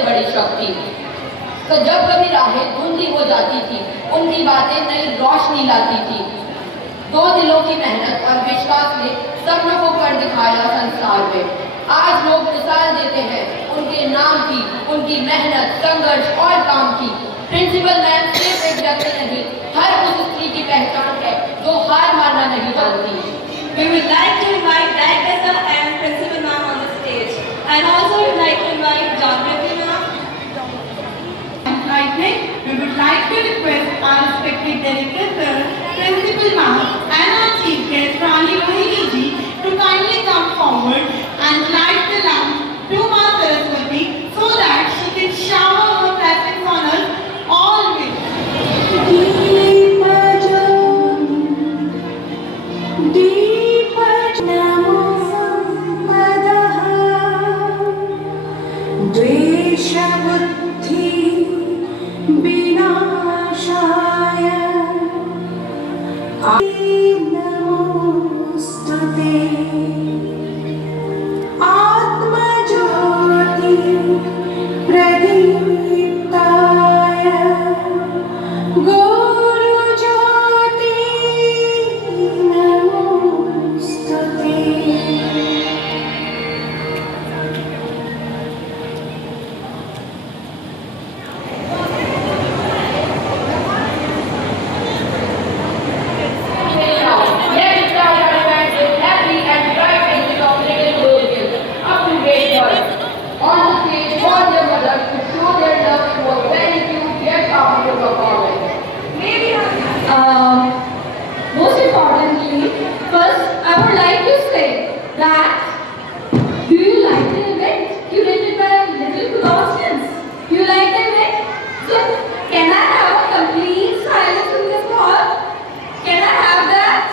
सबसे बड़ी शक्ति। तो जब कभी राहें धुंधली हो जाती थी, उनकी बातें नई रोशनी लाती थी। 2 दिलों की मेहनत और विश्वास ने सपनों को कर दिखाया संसार में। आज लोग मिसाल देते हैं उनके नाम की, उनकी मेहनत, संघर्ष और काम की। प्रिंसिपल मैम सिर्फ एक व्यक्ति नहीं, हर उस स्त्री की पहचान है जो हार मानना नहीं जानती। We would like to invite Director and Principal Ma'am on the stage, and also we would like to invite Geography Ma'am. We would like to request our respected Director Sir, Principal Ma'am, and our Chief Guest Rani Rohini ji to kindly come forward and light the lamp to Ma Saraswati so that she can shower her blessings on us all with. Most importantly, first I would like to say that do you like the event curated by Little Colossians? Do you like the event? So can I have a complete silence in this hall? Can I have that?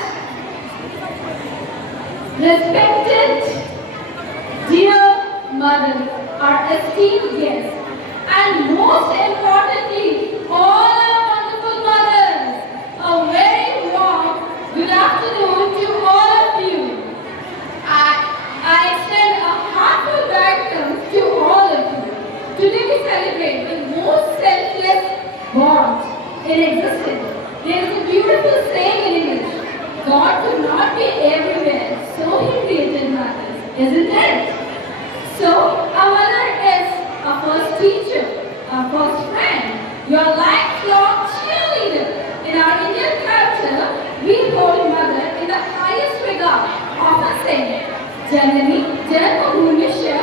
Respected dear mothers, our esteemed guests, and most importantly, all our wonderful mothers, a very warm good afternoon to all of you. I extend a heartfelt welcome to all of you. Today we celebrate the most selfless bond in existence. There is a beautiful saying in English, God could not be everywhere, so He created mothers, isn't it? So, our mother is our first teacher, our first friend, your lifelong cheerleader. In our Indian culture, we hold mother in the highest regard, often saying, Janani Janamabhumishya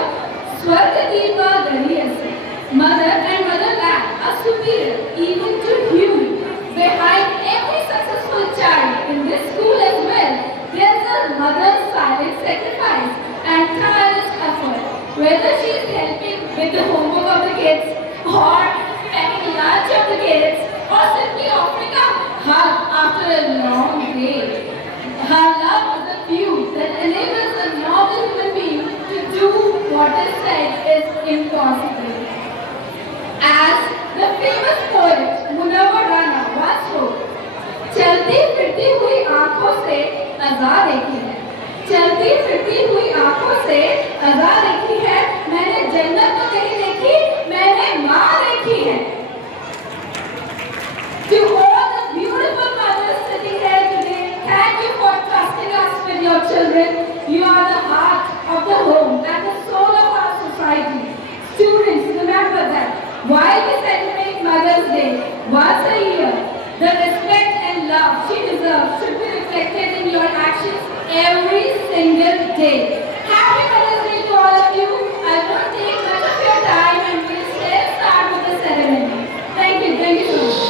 Swargadeva Gariyase. Mother and motherland are superior even to human. Behind every successful child in this school as well, there's a mother's silent sacrifice and tireless effort. Whether she is helping with the homework of the kids, or packing lunch of the kids, or simply offering a hug after a long day. Her love is the fuel that enables a normal human being to do what is said is impossible. As the famous poet Munawwar Rana once wrote, चलती फिरती हुई आंखों से अज़ा देखी है, चलती फिरती हुई आंखों से अज़ा देखी है, मैंने जन्नत तो नहीं देखी, मैंने माँ देखी है. To all the beautiful mothers sitting here today, thank you for trusting us with your children. You are the heart of the home and the soul of our society. Students, remember that while we celebrate Mother's Day once a year, the respect and love she deserves should be reflected in your actions every single day. Happy Mother's Day to all of you. I won't take much of your time and we'll start with the ceremony. Thank you so much.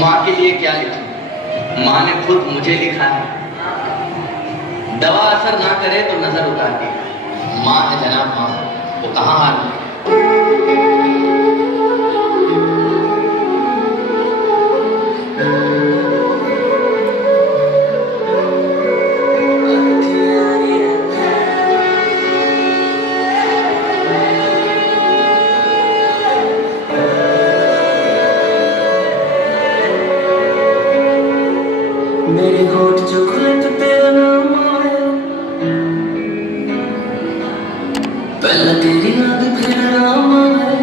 माँ के लिए क्या लिखूं? माँ ने खुद मुझे लिखा है, दवा असर ना करे तो नजर उतार दी। माँ है जनाब माँ, वो कहाँ हार गई? मेरे होठ जो खुले तो तेरा नाम आए, पहला तेरी याद फिर नाम आए।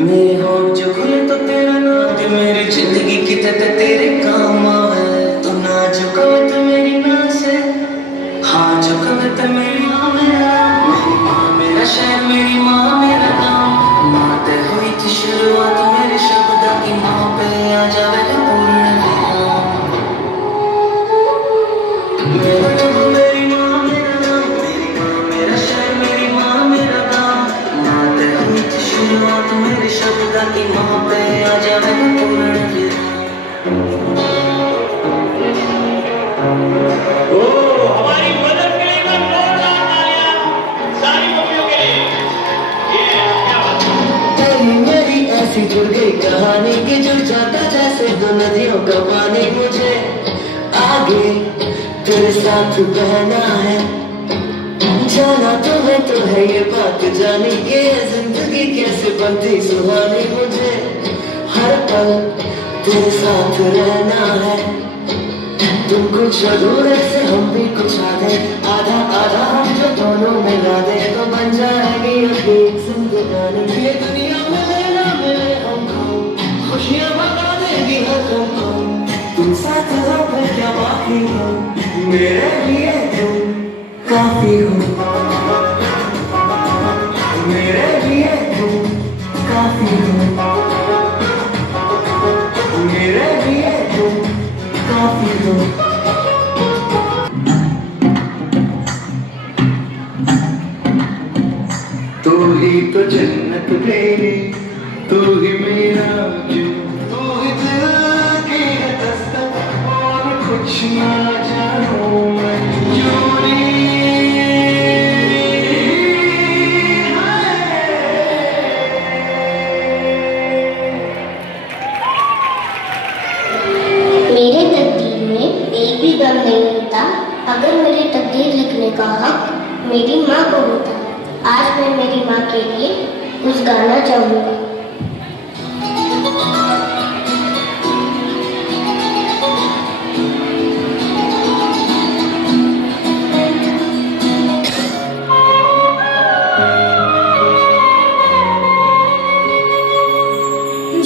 मेरे होठ जो खुले तो तेरा नाम, मेरी जिंदगी की तक तेरे काम आए। तू ना जो कहे तो मेरी ना से, हाँ जो कहे तो मेरी माँ मेरा मेरा शहर, मेरी माँ मेरा नाम। माँ ते हुई थी शुरुआत मेरे शब्द की, माँ पे आ जावे मेरी माँ मेरा नाम, मेरी माँ मेरा शहर, मेरी माँ मेरा नाम। माँ ते हुई थी शुरुआत मेरे शब्द की, माँ पे आ जावे पूर्ण हमारी मदद के लिए जोरदार तालियां सारी मम्मियों के लिए। ये क्या बात है? तेरी मेरी ऐसी जुड़ गई कहानी कि जुड़ जाता जैसे दो नदियों का पानी। मुझे आगे तेरे साथ बहना है, जाना तो है ये बात जानी के जिंदगी कैसे बनती सुहानी। मुझे हर पल तेरे साथ रहना है, तुम कुछ अधूरे से हम भी कुछ आधे, आधा आधा हम जो दोनों मिला दे तो बन जाएगी अपनी जिंदगानी। ये दुनिया में लेना मिले हमको, खुशियाँ बता देगी हर हमको। तुम साथ हो फिर क्या बाकी हो, मेरे लिए तुम काफी हो। मेरे लिए तुम काफी हो, मेरे लिए तुम काफी हो। तू ही तो जन्नत मेरी, तू ही मेरा क्यों, तू ही दिल की है दस्तक और कुछ ना जानू मैं। चोरी मेरे तकदीर में एक भी गम नहीं होता, अगर मेरी तकदीर लिखने का हक मेरी माँ को होता। आज मैं मेरी माँ के लिए कुछ गाना चाहूँगी।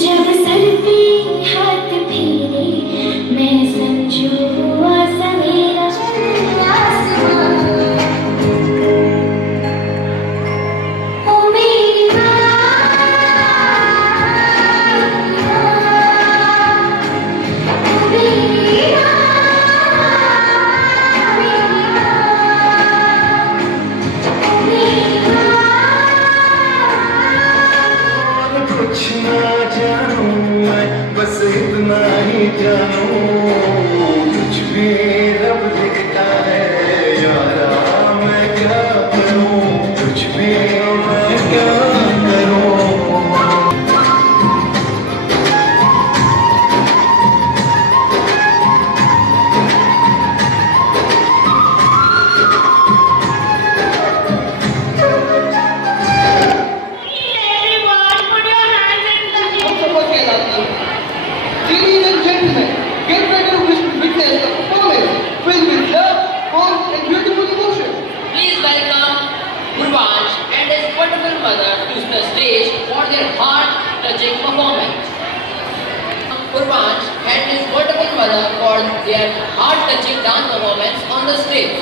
जब सर पे हाथ फेरे मैं समझू आसा मेरा आसमां। ओ मेरी माँ, ओ मेरी माँ, मेरी माँ, ओ मेरी माँ। कुछ ना जानू मैं, बस इतना ही जानू कुछ भी रब लिखता है यारा। मैं क्या करूं, कुछ भी मैं क्या करूं। Everyone, put your hands in the air. Ladies and gentlemen, get ready to witness the performance filled with love, warmth, and beautiful emotion. Please welcome Purvansh and his wonderful mother to the stage for their heart-touching performance. Purvansh and his wonderful mother for their heart-touching dance performance on the stage.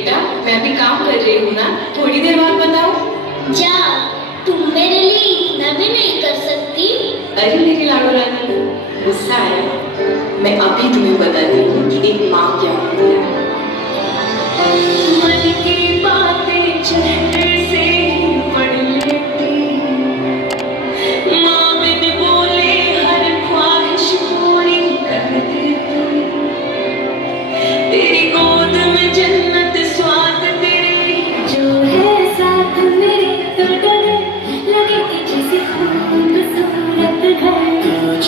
बेटा मैं अभी काम कर रही हूँ ना, थोड़ी देर बाद बताओ। जा, तुम मेरे लिए इतना भी नहीं कर सकती? अरे मेरी लाडो रानी, गुस्सा आया? मैं अभी तुम्हें बताती हूँ कि एक माँ क्या होती है। मन की बातें चेहरे से पढ़ लेती, माँ बिन बोले हर ख्वाहिश पूरी कर देती। तेरी गोद में जन्नत स्वाद तेरी जो है साथ मेरे, तो डरे लगे कि जैसे खूबसूरत घर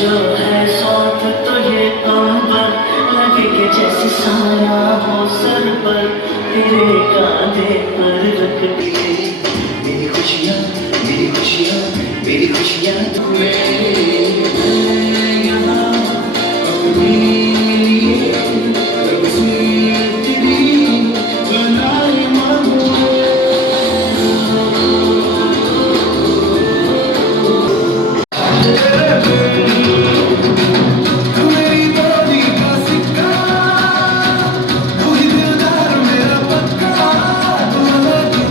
जो है साथ तो ये अंबर लगे कि जैसे साया हो सर पर, तेरे कांधे पर रख दिए मेरी खुशियाँ, मेरी खुशियाँ, मेरी खुशियाँ तुम्हें यहाँ अपने लिए रब से तेरी बनाए मांगू। मेरी बॉडी का सिक्का, तू ही दिलदार मेरा पक्का, तू लगी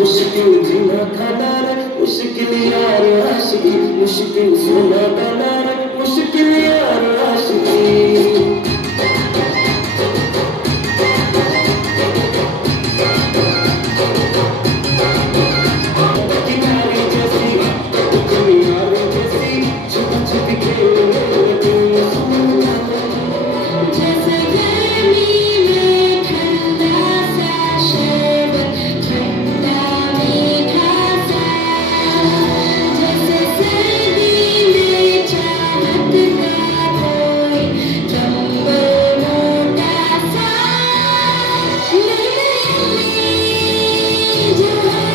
मुश्किल जीना खाना रे मुश्किल यार आशिकी मुश्किल सोना दाना रे मुश्किल यार आशिकी किनारे जैसी किनारे जैसी छुप छुप के जैसे गर्मी में ठंडा सा शरबत ठंडा मीठा सा जैसे सर्दी में चाहत का कोई कंबल मोटा सा जो है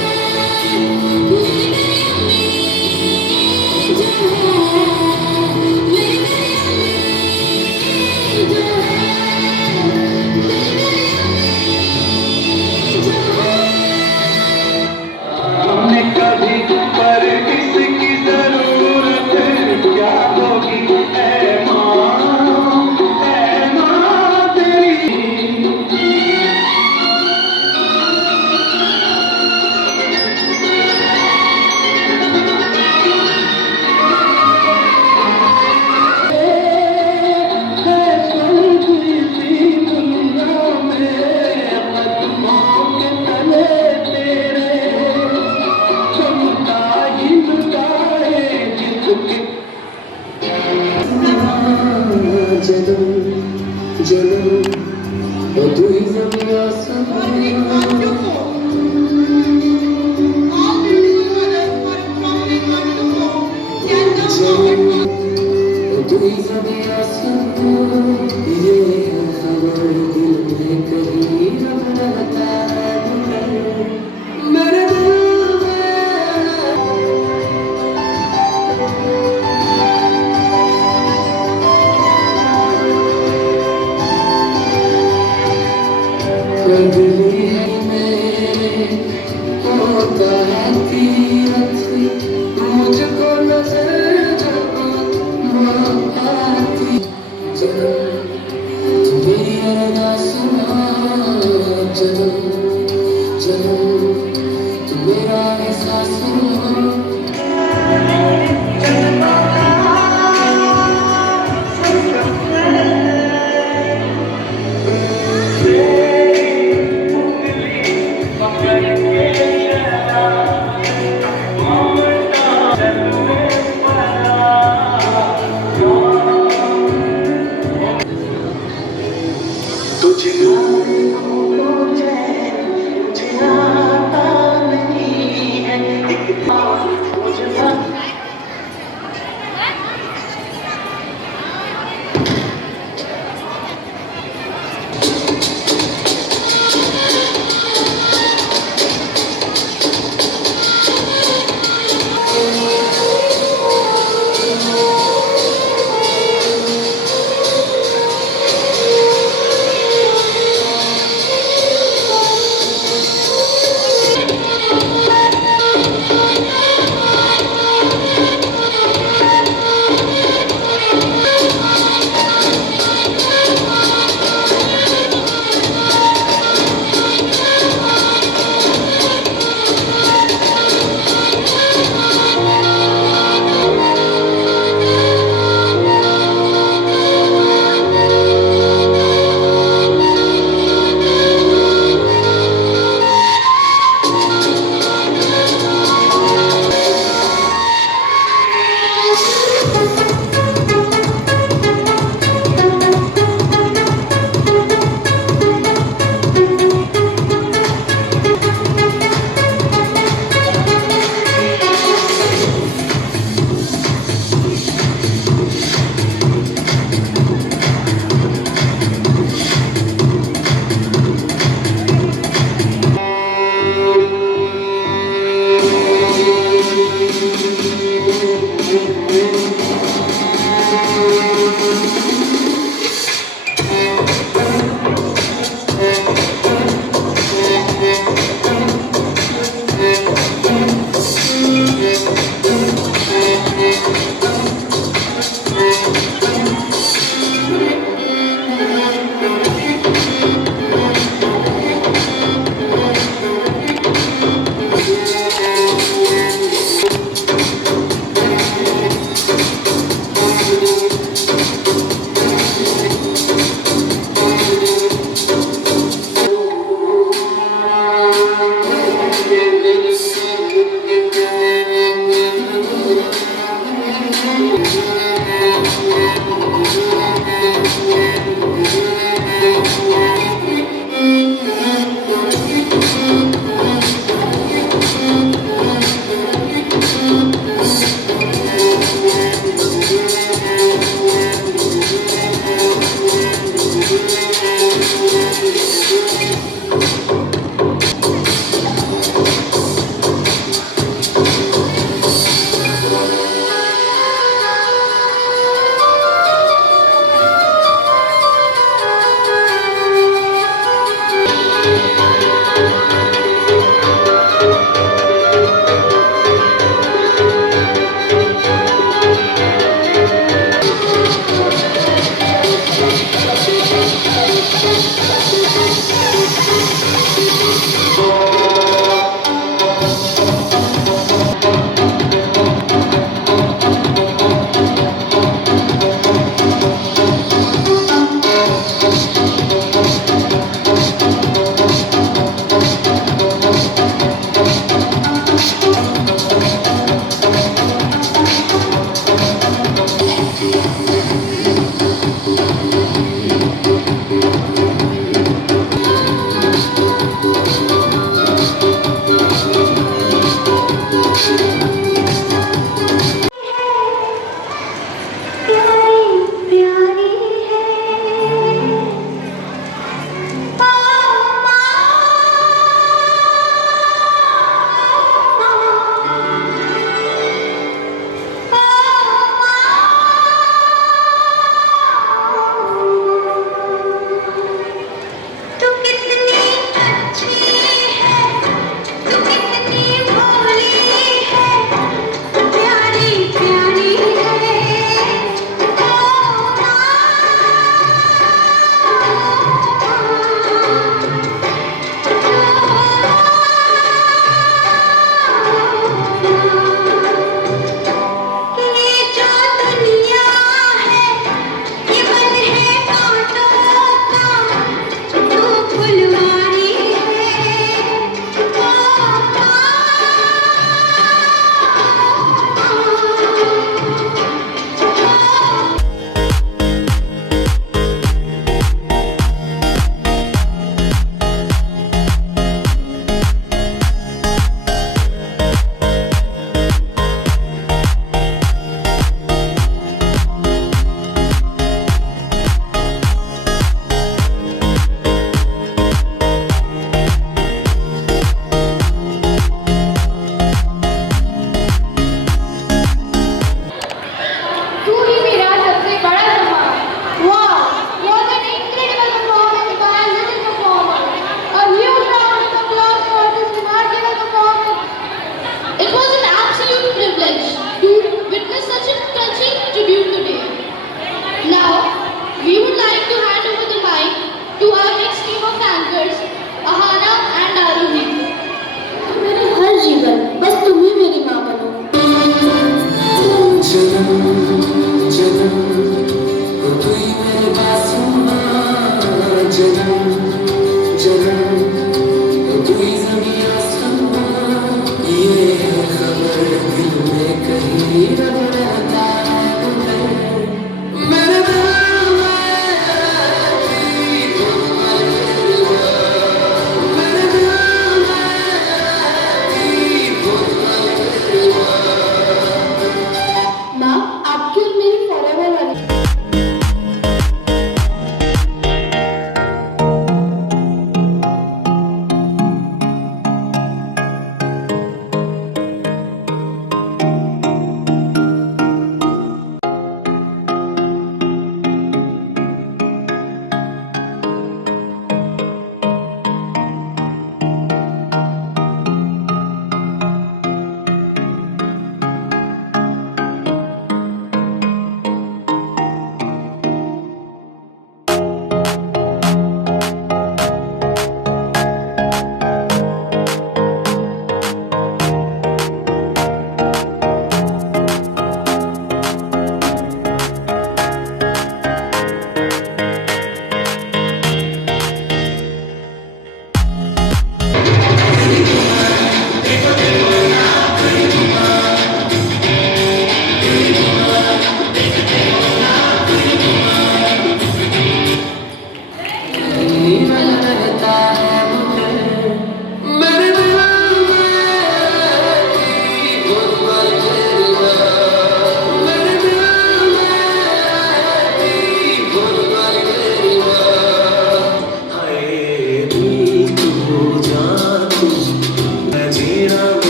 हमने कभी पर किसकी जरूरत क्या होगी ऐ माँ तेरी जलो तू ही जमी तू ही जमी ये खबर दिल में कहीं रब न बता मेरे दिल में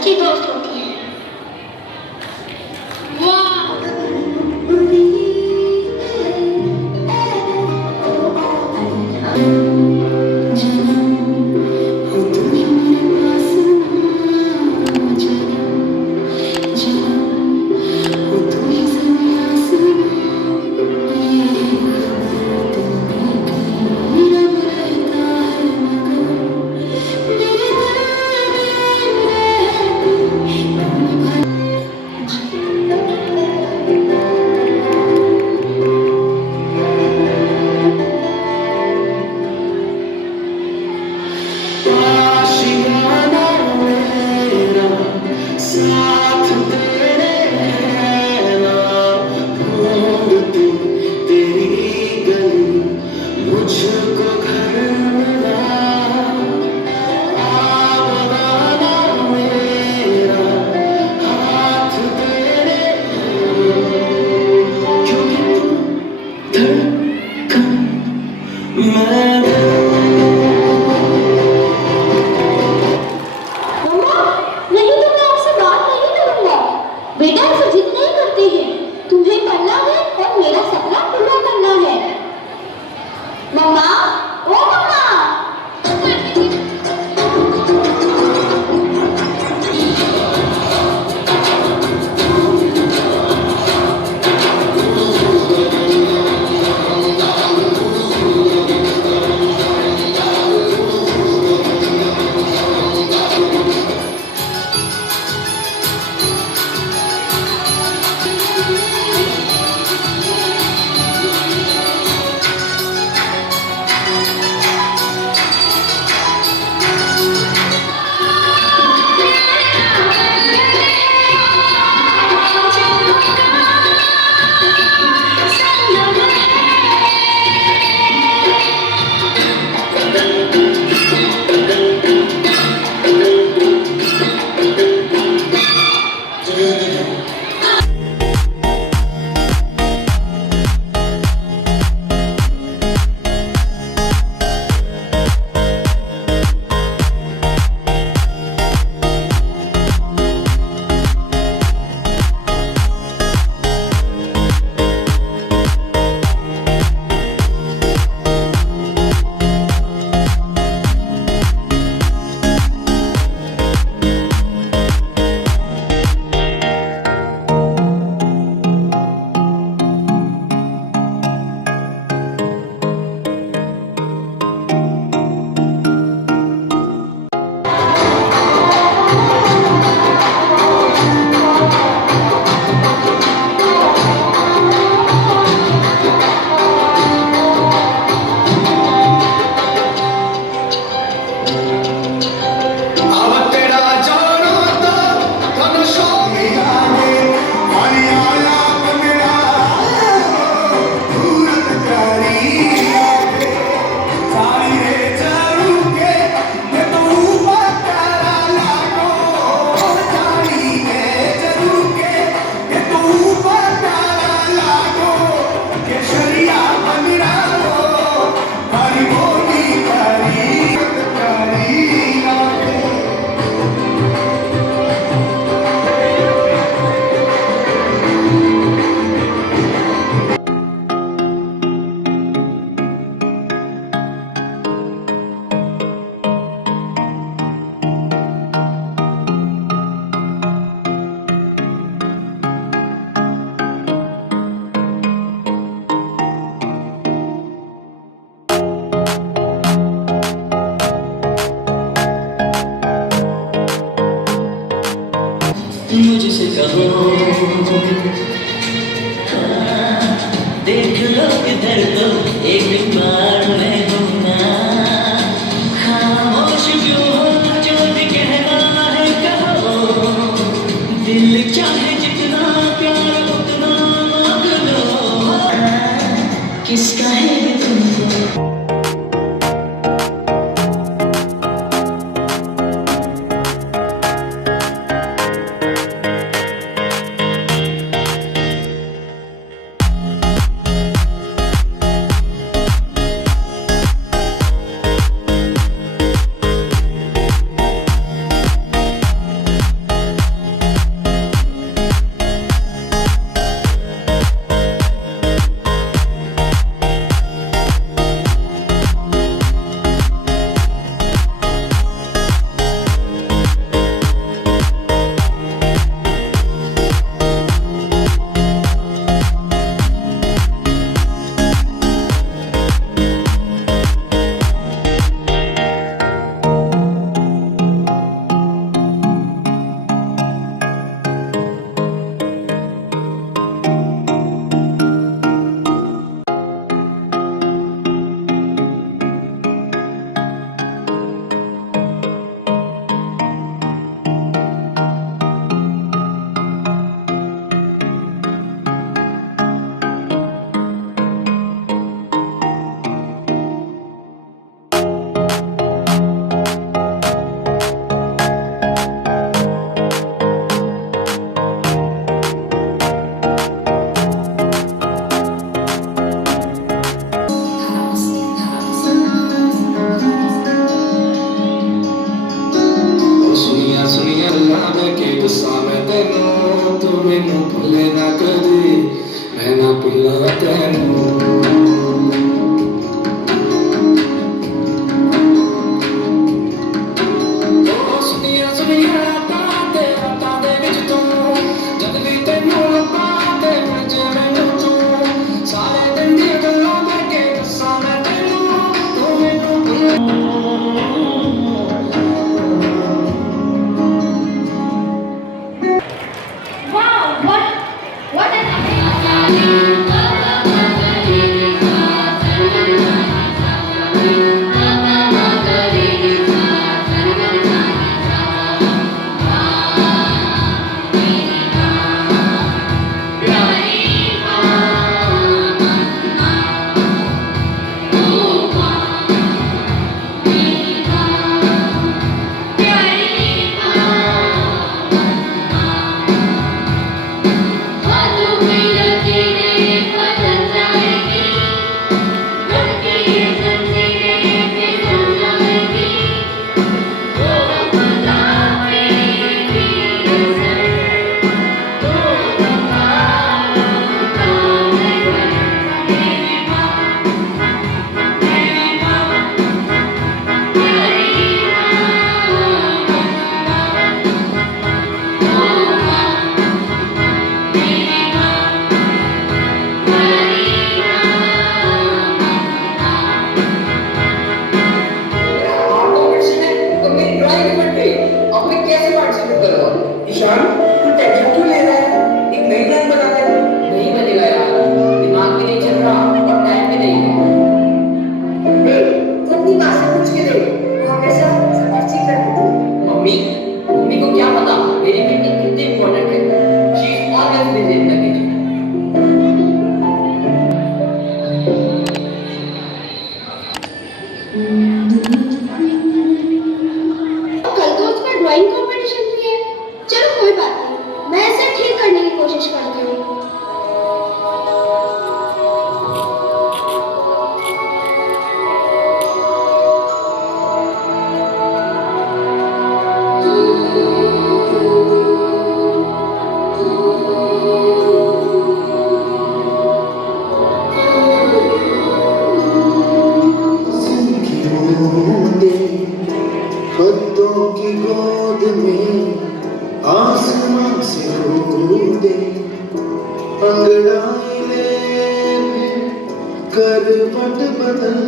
सच्ची दोस्त होती है। मुझसे कहो देख लो किधर तो एक बार मैं हूँ ना खामोश क्यों हो जो भी कहना है कहो दिल चाहे जितना प्यार उतना मांग लो किसका है तुमको एनुअल डे, अब मैं कैसे पार्टिसिपेट करूंगा? ईशान, तू टेंशन क्यों ले रहा है? एक नई प्लान बना दे। नहीं बनेगा यार, दिमाग भी नहीं चल रहा और टाइम भी नहीं है। देख, अपनी माँ से पूछ के देख, वो हमेशा सब कुछ ठीक कर देती है। मम्मी को क्या पता मेरी बेटी कितनी इम्पोर्टेंट है। She is always busy in the kitchen. कल तो उसका ड्राइंग कंपटीशन भी है। चलो कोई बात नहीं, मैं इसे ठीक करने की कोशिश करती हूँ। पत्तों की गोद में आसमां से कूदे, अंगड़ाई में करवट बदल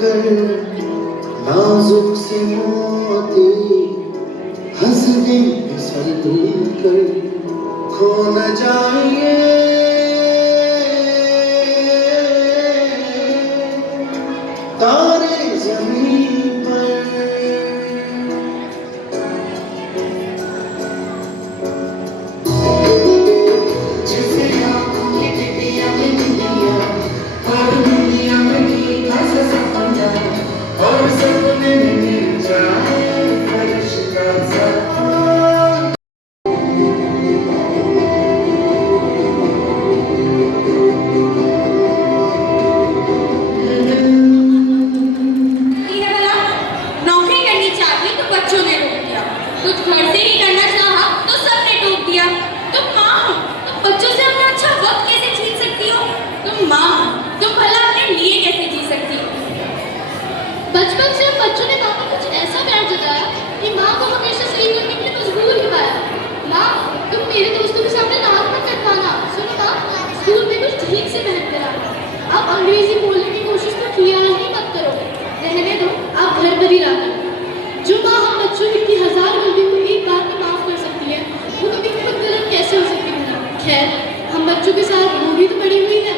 कर नाजुक से मोती हंसने फिसल कर खो न जाइए तारे जमीन पर। जैसे आँखों की टिटिया में दुनिया और दुनिया में मीठा सा सपना और सपने में मिल जाए फरिश्ता सा। नौकरी करनी चाहिए तो बच्चों ने रोक दिया, कुछ घर से ही करना चाहा तो सबने टोक दिया। तुम माँ हो, तुम बच्चों से अपना अच्छा वक्त कैसे छीन सकती हो? तुम माँ हो, तुम भला अपने लिए कैसे जी सकती हो? बचपन से बच्चों ने माँ को कुछ ऐसा प्यार जताया कि माँ को हमेशा सही करने के लिए मजबूर ही पाया। माँ, तुम मेरे दोस्तों के सामने नाक मत कटवाना। सुनो माँ, स्कूल में कुछ ठीक से पहन कर आना। अब अंग्रेजी बोलने की कोशिश तो किया ही मत करो। रहने दो, आप घर पर ही रहा करो। जो माँ हम बच्चों की 1000 गलतियों को एक बार में माफ कर सकती है, वो कभी खुद गलत कैसे हो सकती है? खैर, हम बच्चों के साथ वो भी तो पड़ी हुई है।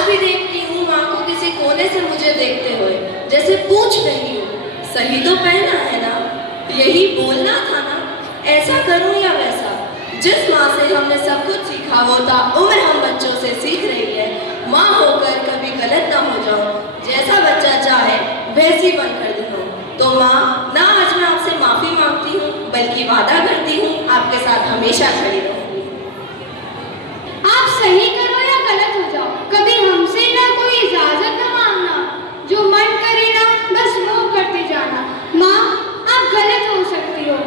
भी देखती हूँ माँ को किसी कोने से मुझे देखते हुए, जैसे पूछ रही हो सही तो पहना है ना, यही बोलना था ना, ऐसा करूँ या वैसा। जिस माँ से हमने सब कुछ सीखा वो था उम्र हम बच्चों से सीख रही है। माँ होकर कभी गलत ना हो जाओ, जैसा बच्चा चाहे वैसी बनकर दिखाओ। तो माँ, ना आज मैं आपसे माफी मांगती हूँ, बल्कि वादा करती हूँ आपके साथ हमेशा खड़ी रहूंगी। आप सही करो या गलत हो जाओ, कभी हमसे ना कोई इजाजत न मांगना। जो मन करे ना बस वो करते जाना। माँ, आप गलत हो सकती हो,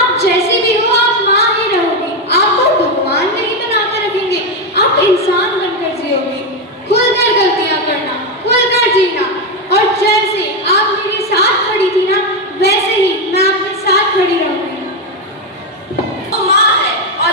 आप जैसी भी हो आप माँ ही रहोगी। आपको भगवान नहीं बनाकर रखेंगे, आप इंसान बनकर जियोगी। खुलकर गलतियाँ करना, खुलकर जीना, और जैसे आप मेरे साथ खड़ी थी ना, वैसे ही मैं आपके साथ खड़ी रहूंगी। वो माँ है और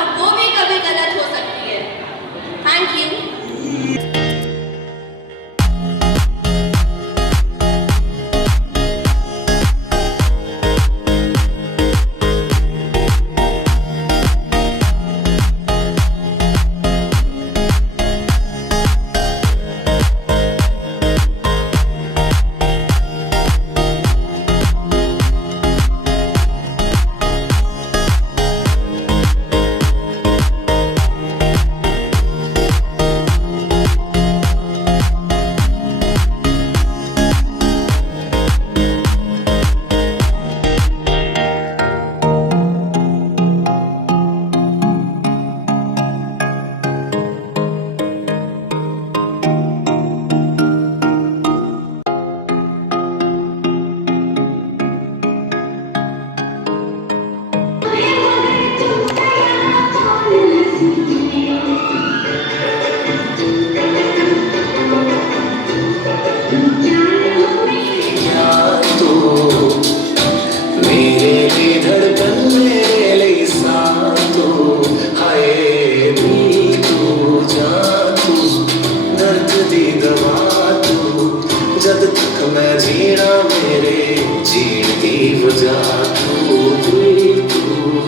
जा तू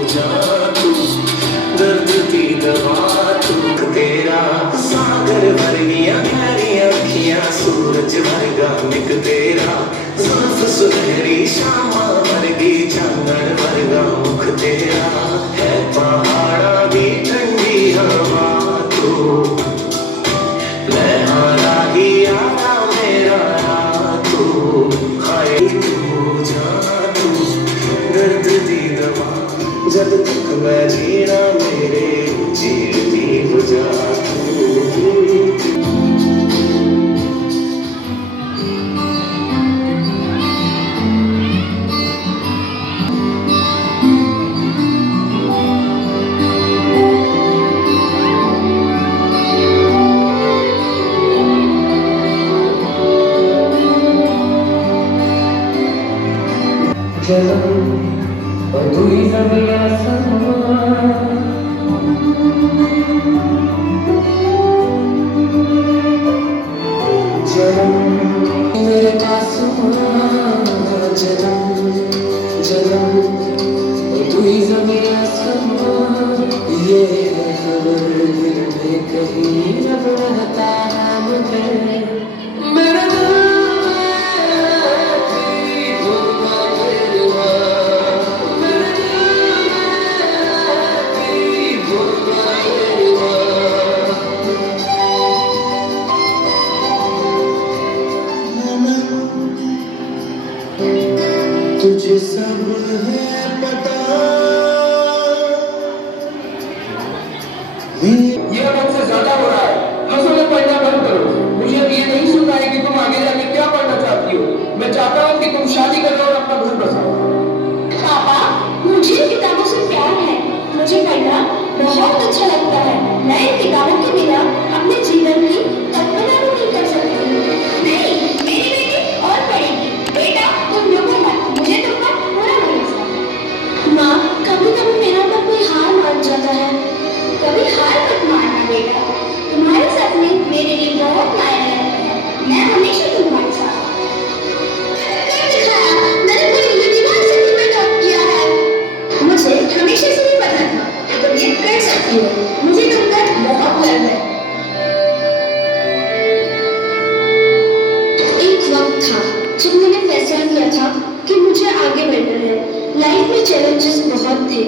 जा तू, दर्द की दवा तू, तेरा सागर भरगिया गहरी अखियां, सूरज भरगा मिक तेरा, सांस सुनहरी शामा भरगी, चांदन भरगा मुख तेरा, है पहाड़ा की ठंडी हवा तू, लहरा ही आया मेरा तू, हाय तू जा तू, दर्द दी दवा, जब तक मैं जीना मेरे जीती हो जा तू। और तू ही ज़मीन आसमान, जन्म मेरे पास जन्म जन्म, और तू ही ज़मीन आसमान, ये खबर दिल में कहीं न रहता है मुझे, मेरा तुझे सब है पता, ये अब हमसे ज्यादा हो रहा है, हंसना पढ़ना बंद करो। मुझे अब ये नहीं सुनना है कि तुम आगे जाके क्या पढ़ना चाहती हो। मैं चाहता हूँ कि तुम शादी कर लो और अपना घर बसाओ। पापा, मुझे किताबों से प्यार है, मुझे पढ़ना बहुत अच्छा लगता है। मैं इन किताबों के बिना अपने जीवन की कल्पना भी नहीं कर सकती। नहीं, मेरी बेटी और पढ़ेगी। बेटा, तुम लोगों मत, मुझे तुम पर पूरा भरोसा है। माँ, कभी कभी मेरा मन कोई हार मान जाता है। कभी हार मत मानना बेटा, तुम्हारे सपने मेरे लिए बहुत मायने रखते हैं। मैं हमेशा तुम्हारे साथ दिखाया, मैंने पूरी यूनिवर्सिटी में टॉप किया है। मुझे हमेशा से नहीं पता था कि तुम ये कर सकती हो। मुझे तुम पर बहुत गर्व है। एक वक्त था जब मैंने फैसला किया था कि मुझे आगे बढ़ना है। लाइफ में चैलेंजेस बहुत थे,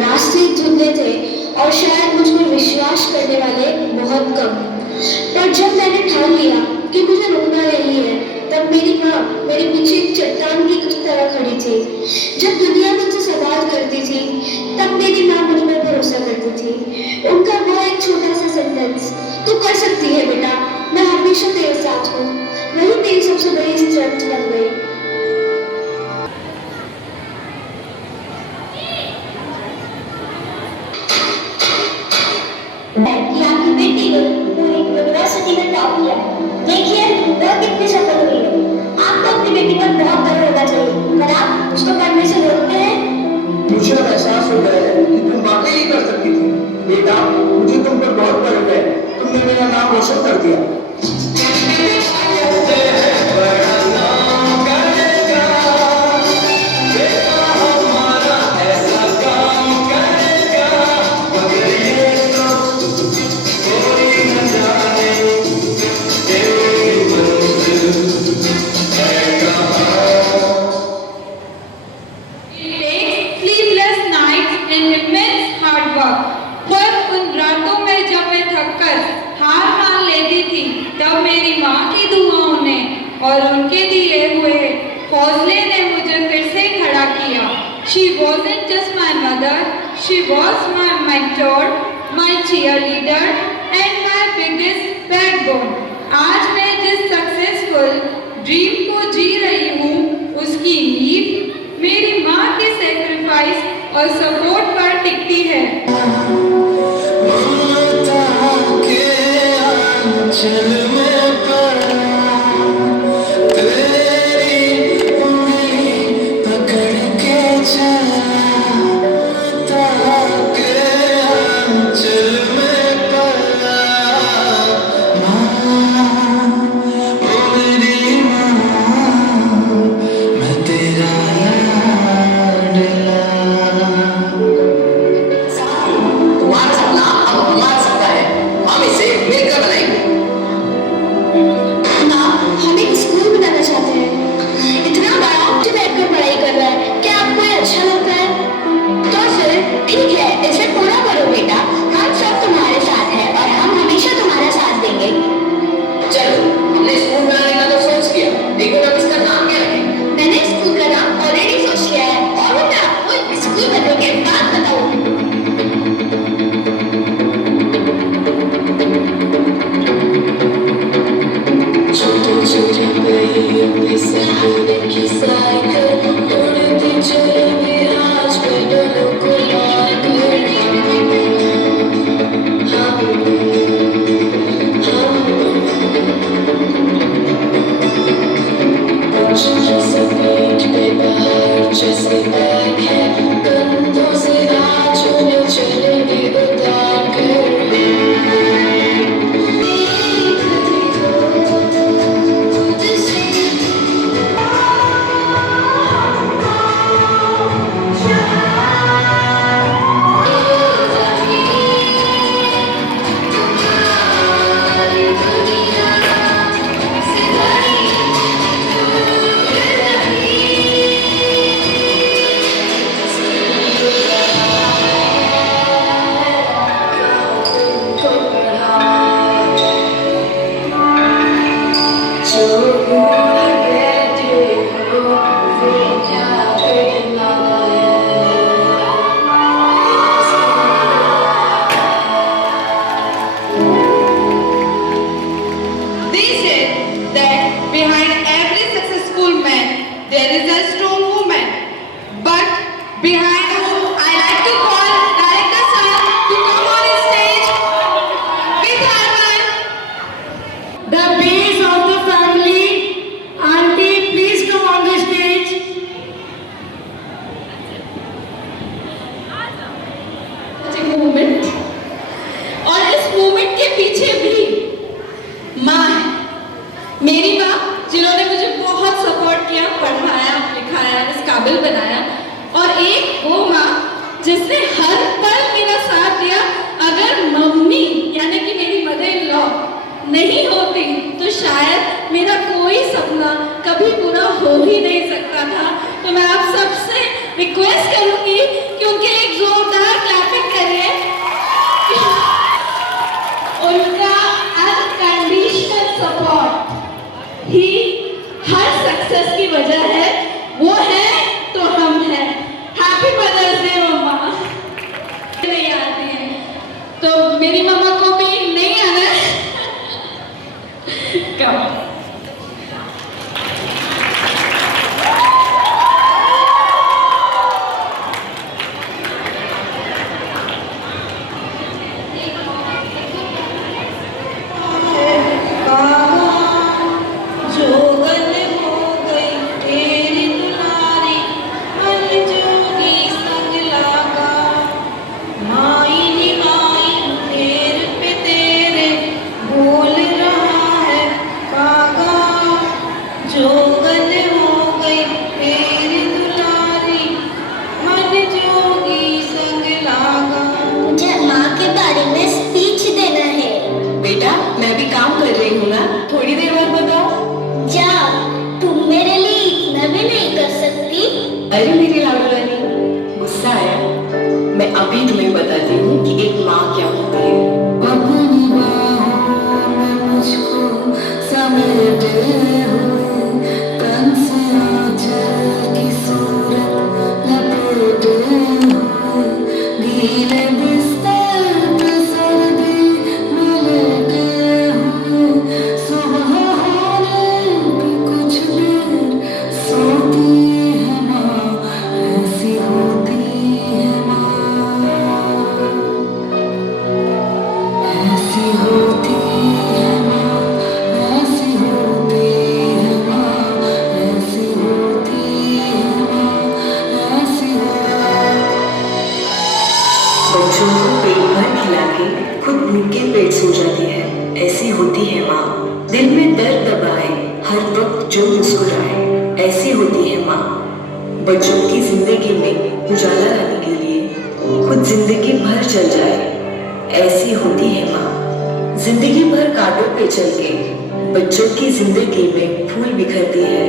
रास्ते धुंधले थे और शायद मुझ पर विश्वास करने वाले बहुत कम। पर जब मैंने ठान लिया कि मुझे रुकना नहीं है, तब मेरी माँ मेरे पीछे एक चट्टान की तरह खड़ी थी। जब दुनिया मुझसे सवाल करती थी, तब मेरी माँ मुझ पर भरोसा करती थी। उनका वो एक छोटा सा सेंटेंस, तू कर सकती है बेटा, मैं हमेशा तेरे साथ हूँ, वही मेरी सबसे बड़ी स्ट्रेंथ बन गई। कि आपकी बेटी ने पूरी यूनिवर्सिटी में टॉप किया। देखिए वो कितनी सफल हुई है। आपको अपनी बेटी पर बहुत गर्व होना चाहिए, पर आप उसको पढ़ने से रोकते हैं। मुझे अब एहसास हो गया है कि तुम वाकई ही कर सकती थी। बेटा, मुझे तुम पर बहुत गर्व है, तुमने मेरा नाम रोशन कर दिया। और उनके दिए हुए हौसले ने मुझे फिर से खड़ा किया। She wasn't just my mother, she was my mentor, my cheerleader and my biggest backbone. आज मैं जिस सक्सेसफुल ड्रीम को जी रही हूँ, उसकी नींव मेरी माँ के सेक्रीफाइस और सपोर्ट पर टिकती है। Behind whom I like to call Director Sir to come on the stage with Harman. The base of the family, Auntie, please come on the stage. Movement और इस मूवमेंट के पीछे भी माँ है, मेरी माँ, जिन्होंने मुझे बहुत सपोर्ट किया, पढ़ाया, लिखाया, इस काबिल बनाया, और एक वो माँ जिसने हर पल मेरा साथ दिया। अगर मम्मी यानी कि मेरी मदर इन लॉ नहीं होती तो शायद मेरा कोई सपना कभी पूरा हो ही नहीं सकता था। तो मैं आप सबसे रिक्वेस्ट करूंगी कि उनके लिए एक जोरदार क्लैपिंग करिए। उनका अनकंडीशनल सपोर्ट ही हर सक्सेस की वजह है। वो है तो हम हैं। हैप्पी मदर्स डे मम्मा। नहीं आती है तो मेरी मम्मा को भी नहीं आना है। कम मुझे माँ के बारे में स्पीच देना है। बेटा मैं भी काम कर रही हूँ ना, थोड़ी देर बाद बताओ। जा, तुम मेरे लिए इतना भी नहीं कर सकती। अरे मेरी लाडू रानी, गुस्सा आया? मैं अभी तुम्हें बताती हूँ कि एक माँ क्या होती है। अपनी बाहों में मुझको समेटे हुए तन से आंचल की सूरत लपेटे हुए गीले बिस्तर पे सर्दी में लेटे हुए सुबह होने पे कुछ देर सोती है माँ, ऐसी होती है माँ, ऐसी होती है माँ, ऐसी होती है माँ, ऐसी होती है माँ, ऐसी बच्चों को पेट भर खिला के खुद भूखे पेट सो जाती है, ऐसी होती है माँ। दिल में दर्द दबाए हर वक्त जो मुस्कुराए, ऐसी होती है माँ। बच्चों की जिंदगी में उजाला लाने के लिए खुद जिंदगी भर चल जाए, ऐसी होती है माँ। जिंदगी भर कांटों पे चल के बच्चों की जिंदगी में फूल बिखरती है,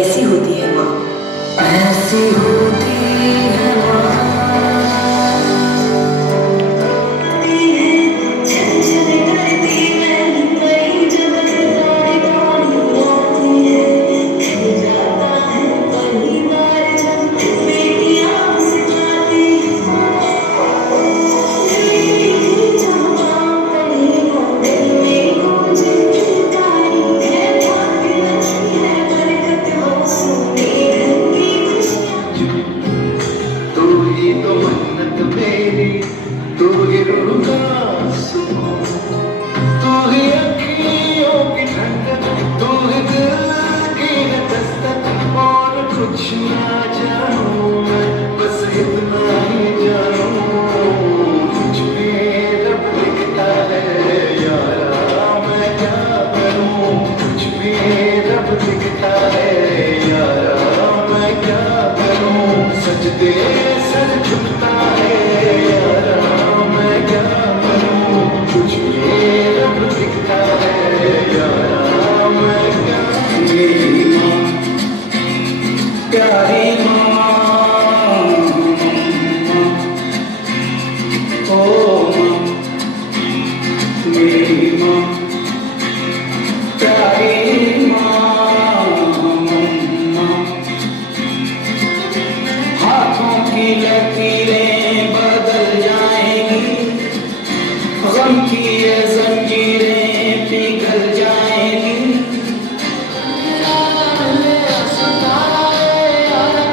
ऐसी होती है माँ। ऐसी होती है माँ। तू ही तो मन्नत मेरी, तू ही रूह का सुकून, तू ही अखियों की ठंडक, तू ही दिल की है दस्तक। और कुछ ना जानूं मैं, बस इतना ही जानूं कुछ भी रब लिखता है यारा, मैं क्या करूं। कुछ भी रब लिखता है यारा, मैं क्या करूं। सजदे सर झुकता है यारा, मैं क्या करूं। कुछ भी रब लिखता है यारा, मैं क्या। मेरी माँ, प्यारी माँ, ओ माँ, मेरी माँ, प्यारी माँ, हाथों की लकीरें बदल जाएंगी, गम की ये जंजीरें पिघल जाएंगी। सितारा है यारा,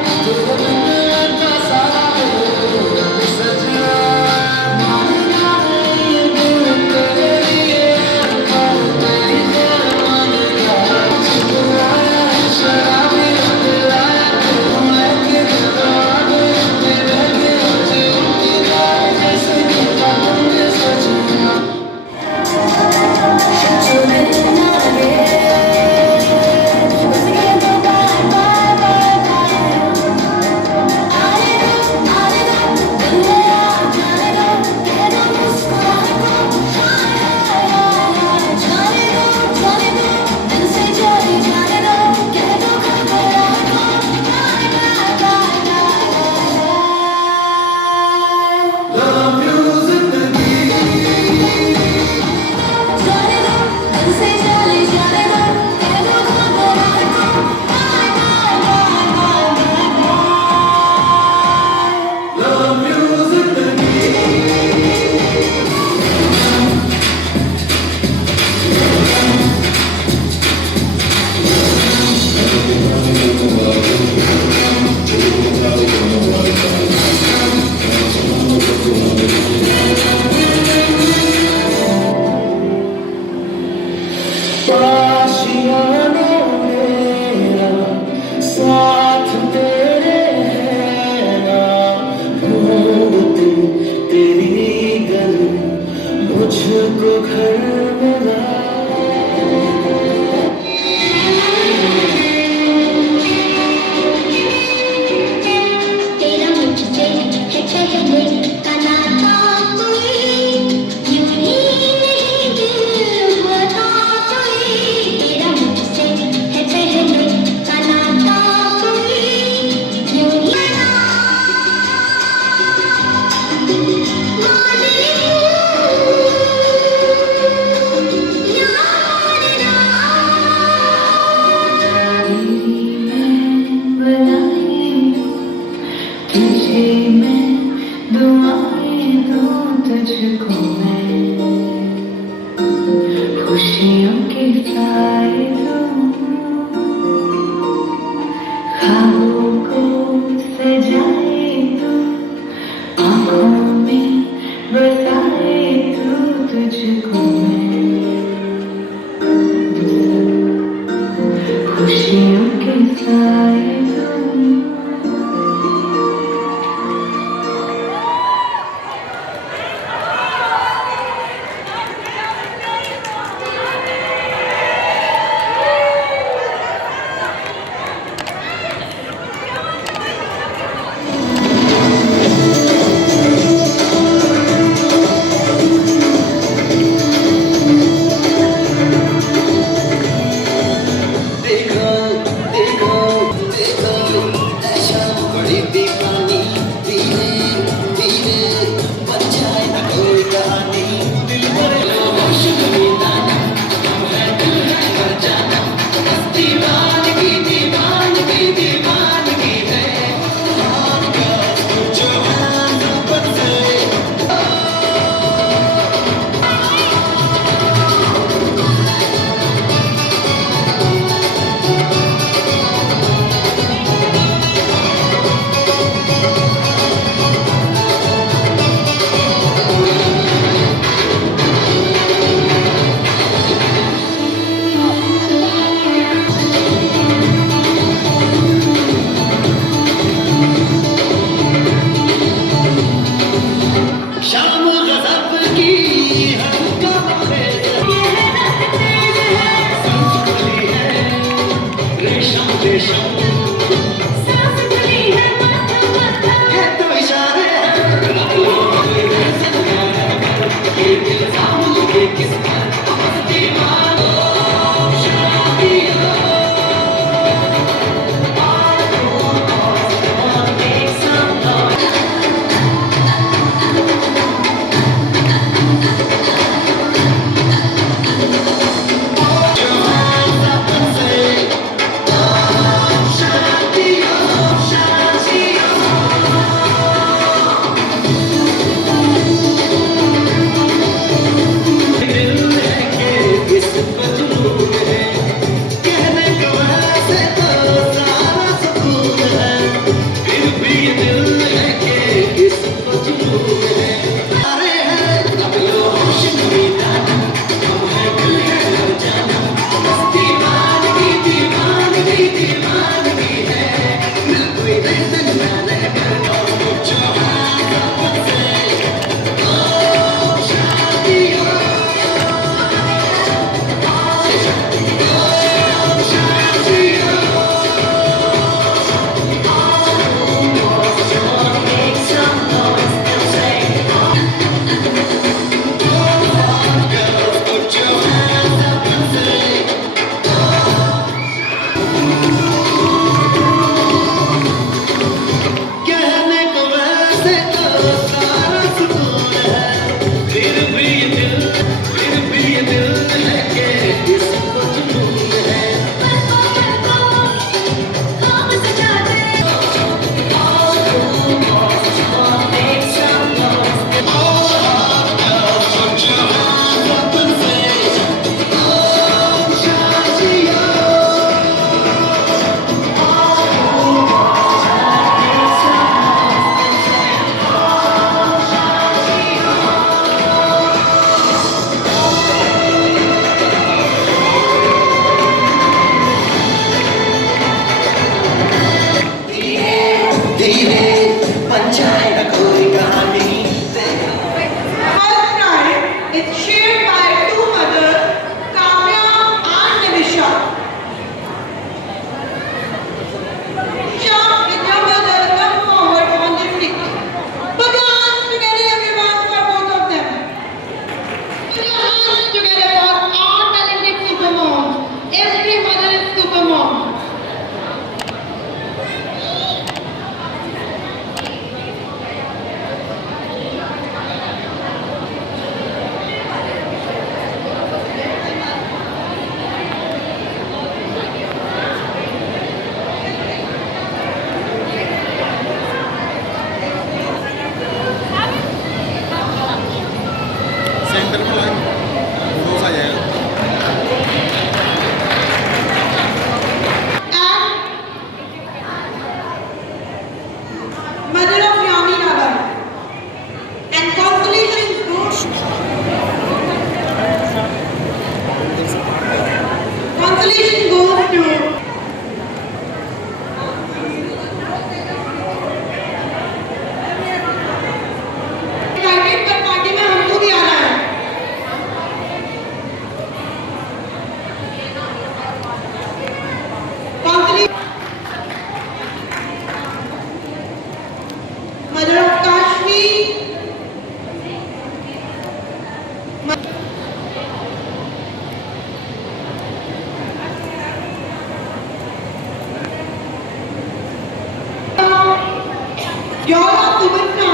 प्योर और सुभद्रा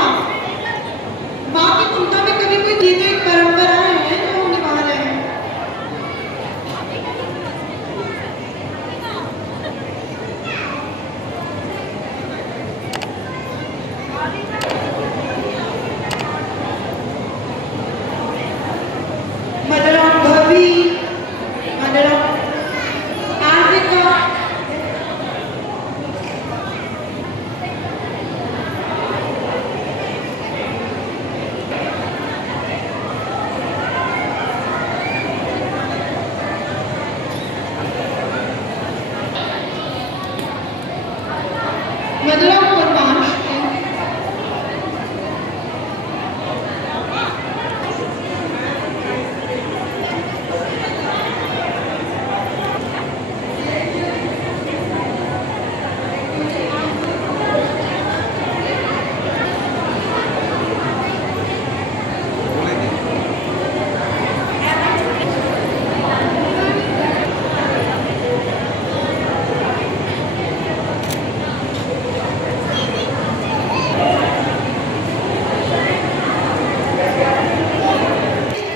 माँ की ममता में कभी कोई ये तो एक परंपरा है जो हम निभा रहे हैं। Mother of Bhavi, mother of Arthika, mother of Purvansh,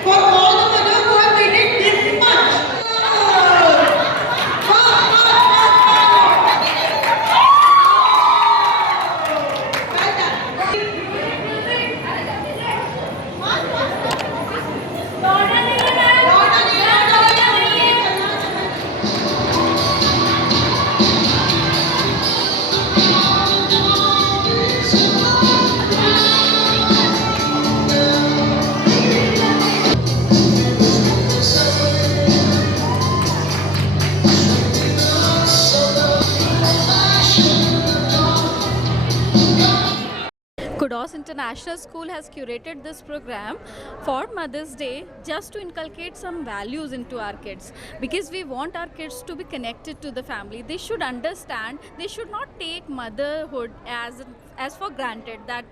for all the mothers who have waited this much. Kudos International School has curated this program for Mother's Day just to inculcate some values into our kids, because we want our kids to be connected to the family. They should understand, they should not take motherhood as for granted, that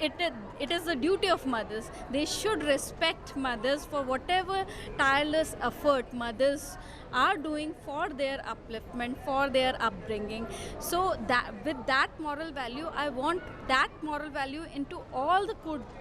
it is the duty of mothers. They should respect mothers for whatever tireless effort mothers are doing for their upliftment, for their upbringing. So that with that moral value, I want that moral value into all the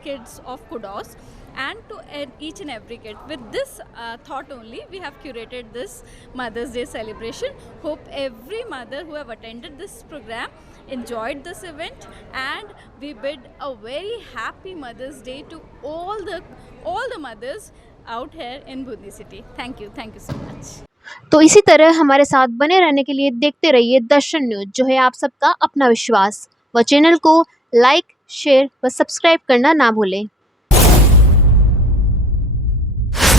kids of Kudos and to each and every kid. With this thought only, we have curated this Mother's Day celebration. Hope every mother who have attended this program enjoyed this event, and we bid a very happy Mother's Day to all the mothers out here in Bundi city. Thank you so much. तो इसी तरह हमारे साथ बने रहने के लिए देखते रहिए दर्शन न्यूज, जो है आप सबका अपना विश्वास। व चैनल को लाइक, शेयर व सब्सक्राइब करना ना भूलें।